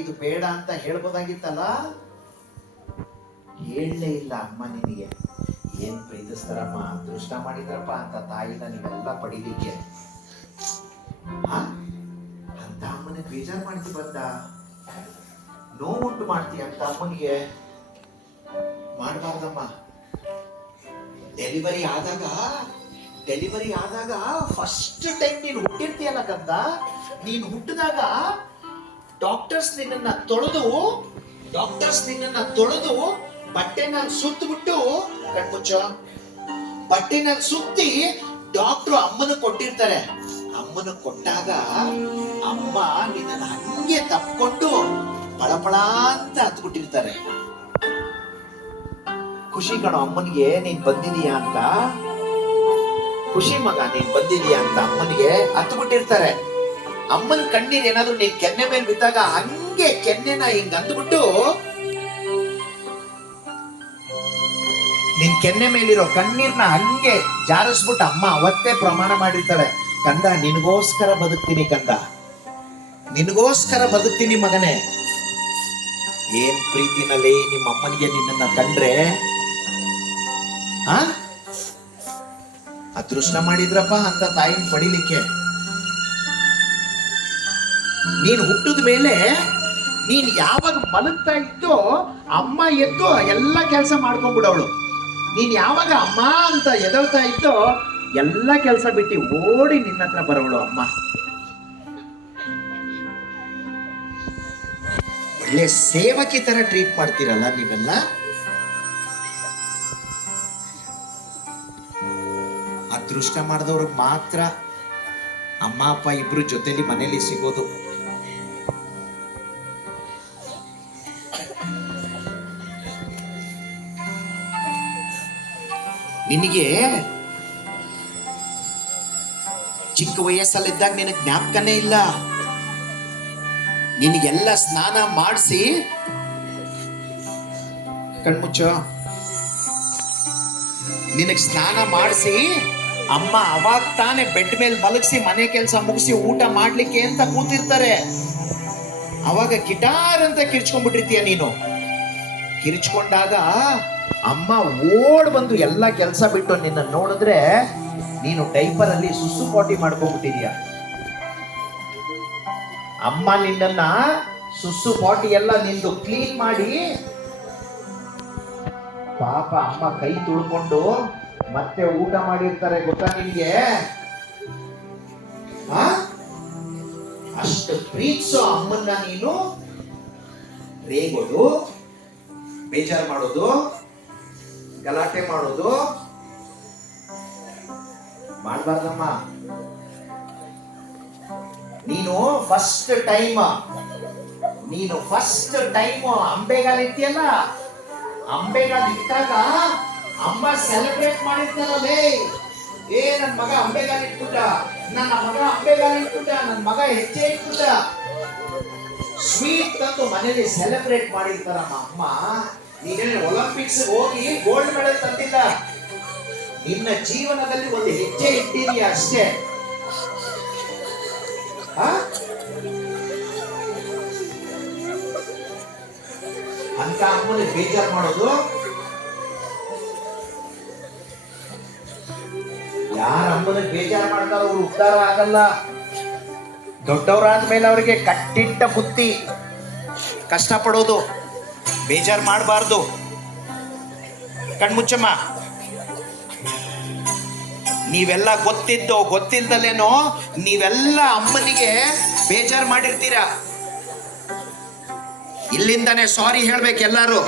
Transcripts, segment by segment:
ಇದು ಬೇಡ ಅಂತ ಹೇಳ್ಬೋದಾಗಿತ್ತಲ್ಲ, ಹೇಳಲೇ ಇಲ್ಲ ಅಮ್ಮ. ನಿನಗೆ ಏನ್ ಪ್ರೀತಿಸ್ತಾರಮ್ಮ, ಅದೃಷ್ಟ ಮಾಡಿದ್ರಪ್ಪ ಅಂತ ತಾಯಿನ ನೀವೆಲ್ಲ ಪಡಿಲಿಕ್ಕೆ. ಅಂತ ಅಮ್ಮನಿಗೆ ಬೇಜಾರು ಮಾಡ್ತಿ ಬಂದ, ನೋವುಂಟು ಮಾಡ್ತೀಯ ಅಂತ ಅಮ್ಮನಿಗೆ ಮಾಡಬಾರ್ದಮ್ಮ. ಡೆಲಿವರಿ ಆದಾಗ ಫಸ್ಟ್ ಟೈಮ್ ನೀನು ಹುಟ್ಟಿರ್ತೀಯಲ್ಲ ಕಂದ, ನೀನು ಹುಟ್ಟಿದಾಗ ಡಾಕ್ಟರ್ಸ್ ನಿನ್ನನ್ನ ತೊಳೆದು ಬಟ್ಟೆನಲ್ಲಿ ಸುತ್ತಬಿಟ್ಟು, ಕಣ್ಮುಚ್ಚ, ಬಟ್ಟೆನಲ್ಲಿ ಸುತ್ತಿ ಡಾಕ್ಟ್ರು ಅಮ್ಮನ ಕೊಟ್ಟಿರ್ತಾರೆ. ಅಮ್ಮನ ಕೊಟ್ಟಾಗ ಅಮ್ಮ ನಿನ್ನ ಹಂಗೆ ತಪ್ಕೊಂಡು ಪಳಪಳ ಅಂತ ಹತ್ಬಿಟ್ಟಿರ್ತಾರೆ. ಖುಷಿ ಕಣೋ ಅಮ್ಮನಿಗೆ ನೀನ್ ಬಂದಿದೀಯಾ ಅಂತ, ಖುಷಿ ಮಗ ನೀನ್ ಬಂದಿದೀಯಾ ಅಂತ ಅಮ್ಮನಿಗೆ ಹತ್ಬಿಟ್ಟಿರ್ತಾರೆ. ಅಮ್ಮನ ಕಣ್ಣೀರ್ ಏನಾದ್ರು ನೀನ್ ಕೆನ್ನೆ ಮೇಲೆ ಬಿದ್ದಾಗ ಹಂಗೆ ಕೆನ್ನೆನ ಹಿಂಗ್ ಅಂದ್ಬಿಟ್ಟು ನಿನ್ ಕೆನ್ನೆ ಮೇಲಿರೋ ಕಣ್ಣೀರ್ನ ಹಂಗೆ ಜಾರಿಸ್ಬಿಟ್ಟು ಅಮ್ಮ ಅವತ್ತೇ ಪ್ರಮಾಣ ಮಾಡಿರ್ತಾಳೆ, ಕಂದ ನಿನಗೋಸ್ಕರ ಬದುಕ್ತೀನಿ, ಕಂದ ನಿನಗೋಸ್ಕರ ಬದುಕ್ತೀನಿ ಮಗನೇ. ಏನ್ ಪ್ರೀತಿನಲ್ಲಿ ನಿಮ್ಮ ಅಮ್ಮನಿಗೆ ನಿನ್ನನ್ನ ಕಂಡ್ರೆ ಅದೃಷ್ಟ ಮಾಡಿದ್ರಪ್ಪ ಅಂತ ತಾಯಿನ ಪಡಿಲಿಕ್ಕೆ. ನೀನು ಹುಟ್ಟಿದ ಮೇಲೆ ನೀನ್ ಯಾವಾಗ ಮಲಗ್ತಾ ಇದ್ದೋ ಅಮ್ಮ ಎದ್ದು ಎಲ್ಲ ಕೆಲಸ ಮಾಡ್ಕೊಂಡ್ಬಿಡವಳು. ನೀನ್ ಯಾವಾಗ ಅಮ್ಮ ಅಂತ ಎದಳ್ತಾ ಇದ್ದೋ ಎಲ್ಲ ಕೆಲಸ ಬಿಟ್ಟು ಓಡಿ ನಿನ್ನ ಹತ್ರ ಬರೋಳು ಅಮ್ಮ. ಒಳ್ಳೆ ಸೇವಕಿ ತರ ಟ್ರೀಟ್ ಮಾಡ್ತೀರಲ್ಲ ನೀವೆಲ್ಲ. ಅದೃಷ್ಟ ಮಾಡಿದವ್ರಿಗೆ ಮಾತ್ರ ಅಮ್ಮ ಅಪ್ಪ ಇಬ್ರು ಜೊತೆಲಿ ಮನೇಲಿ ಸಿಗೋದು. ನಿನಗೆ ಚಿಕ್ಕ ವಯಸ್ಸಲ್ಲಿದ್ದಾಗ ನಿನಗೆ ಜ್ಞಾಪಕನೇ ಇಲ್ಲ. ನಿನಗೆಲ್ಲ ಸ್ನಾನ ಮಾಡಿಸಿ, ಕಣ್ಮುಚ್ಚ, ನಿನಗೆ ಸ್ನಾನ ಮಾಡಿಸಿ ಅಮ್ಮ ಅವಾಗ ತಾನೇ ಬೆಡ್ ಮೇಲೆ ಮಲಗಿಸಿ ಮನೆ ಕೆಲಸ ಮುಗಿಸಿ ಊಟ ಮಾಡ್ಲಿಕ್ಕೆ ಅಂತ ಕೂತಿರ್ತಾರೆ. ಅವಾಗ ಗಿಟಾರ್ ಅಂತ ಕಿರ್ಚ್ಕೊಂಡ್ಬಿಟ್ಟಿರ್ತೀಯ ನೀನು. ಕಿರ್ಚ್ಕೊಂಡಾಗ ಅಮ್ಮ ಓಡ್ ಬಂದು ಎಲ್ಲ ಕೆಲಸ ಬಿಟ್ಟು ನಿನ್ನ ನೋಡಿದ್ರೆ ನೀನು ಡೈಪರ್ ಅಲ್ಲಿ ಸುಸು ಪಾಟಿ ಮಾಡ್ಕೊಂಡ್ಬಿಟ್ಟಿದೀಯ. ಅಮ್ಮ ನಿನ್ನನ್ನ ಸುಸು ಪಾಟಿ ಎಲ್ಲ ನಿಂದು ಕ್ಲೀನ್ ಮಾಡಿ, ಪಾಪ ಅಮ್ಮ ಕೈ ತುಳ್ಕೊಂಡು ಮತ್ತೆ ಊಟ ಮಾಡಿರ್ತಾರೆ, ಗೊತ್ತಾ ನಿನ್ಗೆ? ಅಷ್ಟು ಪ್ರೀತಿಸೋ ಅಮ್ಮನ್ನ ನೀನು ರೇಗೋದು, ಬೇಜಾರು ಮಾಡೋದು, ಗಲಾಟೆ ಮಾಡೋದು ಮಾಡಬಾರ್ದಮ್ಮ. ನೀನು ಫಸ್ಟ್ ಟೈಮ್ ಅಂಬೆಗಾಲ ಇಟ್ಟಿಯಲ್ಲ, ಅಂಬೆಗಾಲ ಇಟ್ಟಾಗ ಅಮ್ಮ ಸೆಲೆಬ್ರೇಟ್ ಮಾಡಿರ್ತಾರಲ್ಲೇ, ನನ್ ಮಗ ಅಂಬೆಗಾಲ ಇಟ್ಬಿಟ್ಟ, ನನ್ನ ಮಗ ಹೆಜ್ಜೆ ಇಟ್ಬಿಟ್ಟ, ಸ್ವೀಟ್ ತಂದು ಮನೇಲಿ ಸೆಲೆಬ್ರೇಟ್ ಮಾಡಿರ್ತಾರಮ್ಮ ಅಮ್ಮ. ನೀನೇನು ಒಲಿಂಪಿಕ್ಸ್ ಹೋಗಿ ಗೋಲ್ಡ್ ಮೆಡಲ್ ತಂದಿಲ್ಲ, ನಿನ್ನ ಜೀವನದಲ್ಲಿ ಒಂದು ಹೆಜ್ಜೆ ಇಟ್ಟಿದೀಯ ಅಷ್ಟೇ. ಅಂತ ಅಮ್ಮನಿಗೆ ಬೇಜಾರು ಮಾಡೋದು. ಯಾರ ಅಮ್ಮನಿಗೆ ಬೇಜಾರು ಮಾಡ್ತಾರೋ ಅವ್ರು ಉದ್ಧಾರ ಆಗಲ್ಲ. ದೊಡ್ಡವರಾದ್ಮೇಲೆ ಅವ್ರಿಗೆ ಕಟ್ಟಿಟ್ಟ ಬುತ್ತಿ, ಕಷ್ಟಪಡೋದು, ಬೇಜಾರು ಮಾಡಬಾರ್ದು. ಕಣ್ಮುಚ್ಚಮ್ಮ, ನೀವೆಲ್ಲ ಗೊತ್ತಿದ್ದೋ ಗೊತ್ತಿಲ್ದಲೇನೋ ನೀವೆಲ್ಲ ಅಮ್ಮನಿಗೆ ಬೇಜಾರು ಮಾಡಿರ್ತೀರಾ. ಇಲ್ಲಿಂದಾನೆ ಸಾರಿ ಹೇಳ್ಬೇಕು ಎಲ್ಲಾರು.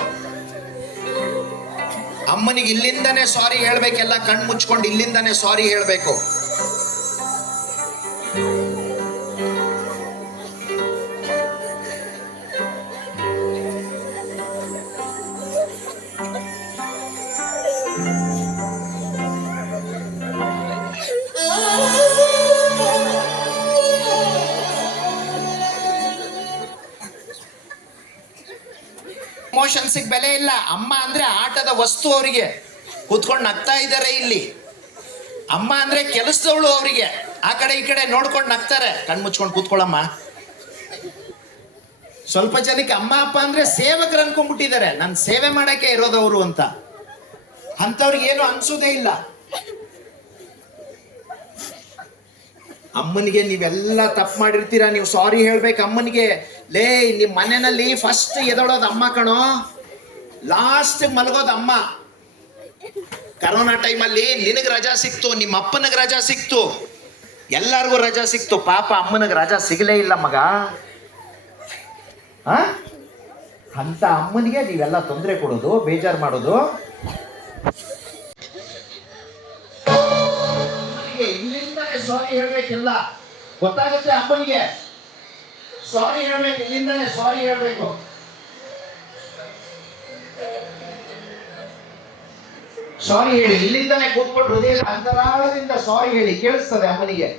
ಅಮ್ಮನಿಗೆ ಇಲ್ಲಿಂದಾನೆ ಸಾರಿ ಹೇಳ್ಬೇಕೆಲ್ಲ, ಕಣ್ಣು ಮುಚ್ಕೊಂಡು ಇಲ್ಲಿಂದಾನೆ ಸಾರಿ ಹೇಳ್ಬೇಕು. ಇಮೋಷನ್ಸಿಗೆ ಬೆಲೆ ಇಲ್ಲ. ಅಮ್ಮ ಅಂದ್ರೆ ಆಟದ ವಸ್ತು, ಅವರಿಗೆ ಕೂತ್ಕೊಂಡು ನಗ್ತಾ ಇದ್ದಾರೆ ಇಲ್ಲಿ. ಅಮ್ಮ ಅಂದ್ರೆ ಕೆಲಸದವಳು, ಅವರಿಗೆ ಆ ಕಡೆ ಈ ಕಡೆ ನೋಡ್ಕೊಂಡು ನಗ್ತಾರೆ. ಕಣ್ಮುಚ್ಕೊಂಡು ಕೂತ್ಕೊಳ್ಳಮ್ಮ. ಸ್ವಲ್ಪ ಜನಕ್ಕೆ ಅಮ್ಮ ಅಪ್ಪ ಅಂದ್ರೆ ಸೇವಕರು ಅನ್ಕೊಂಡ್ಬಿಟ್ಟಿದ್ದಾರೆ, ನನ್ನ ಸೇವೆ ಮಾಡಕ್ಕೆ ಇರೋದವರು ಅಂತ. ಅಂಥವ್ರಿಗೆ ಏನು ಅನ್ಸೋದೇ ಇಲ್ಲ. ಅಮ್ಮನಿಗೆ ನೀವೆಲ್ಲ ತಪ್ಪು ಮಾಡಿರ್ತೀರಾ, ನೀವು ಸಾರಿ ಹೇಳ್ಬೇಕು ಅಮ್ಮನಿಗೆ. ಲೇ, ನಿಮ್ಮ ಮನೆಯಲ್ಲಿ ಫಸ್ಟ್ ಎದೊಳೋದು ಅಮ್ಮ ಕಣೋ, ಲಾಸ್ಟ್ ಮಲಗೋದು ಅಮ್ಮ. ಕರೋನಾ ಟೈಮಲ್ಲಿ ನಿನಗೆ ರಜಾ ಸಿಕ್ತು, ನಿಮ್ಮ ಅಪ್ಪನಿಗೆ ರಜಾ ಸಿಕ್ತು, ಎಲ್ಲರಿಗೂ ರಜಾ ಸಿಕ್ತು. ಪಾಪ ಅಮ್ಮನಿಗೆ ರಜಾ ಸಿಗಲೇ ಇಲ್ಲ ಮಗ. ಅಂತ ಅಮ್ಮನಿಗೆ ನೀವೆಲ್ಲ ತೊಂದರೆ ಕೊಡೋದು, ಬೇಜಾರು ಮಾಡೋದು. ಇಲ್ಲಿಂದಾನೆ ಸಾರಿ ಹೇಳ್ಬೇಕಿಲ್ಲ, ಗೊತ್ತಾಗುತ್ತೆ ಅಮ್ಮನಿಗೆ. ಸಾರಿ ಹೇಳ್ಬೇಕು, ಇಲ್ಲಿಂದಾನೆ ಸಾರಿ ಹೇಳ್ಬೇಕು. ಸಾರಿ ಹೇಳಿ, ಇಲ್ಲಿಂದಾನೆ ಕೂತ್ಕೊಂಡು ಹೃದಯದ ಅಂತರಾಳದಿಂದ ಸಾರಿ ಹೇಳಿ, ಕೇಳಿಸ್ತದೆ ಅಮ್ಮನಿಗೆ.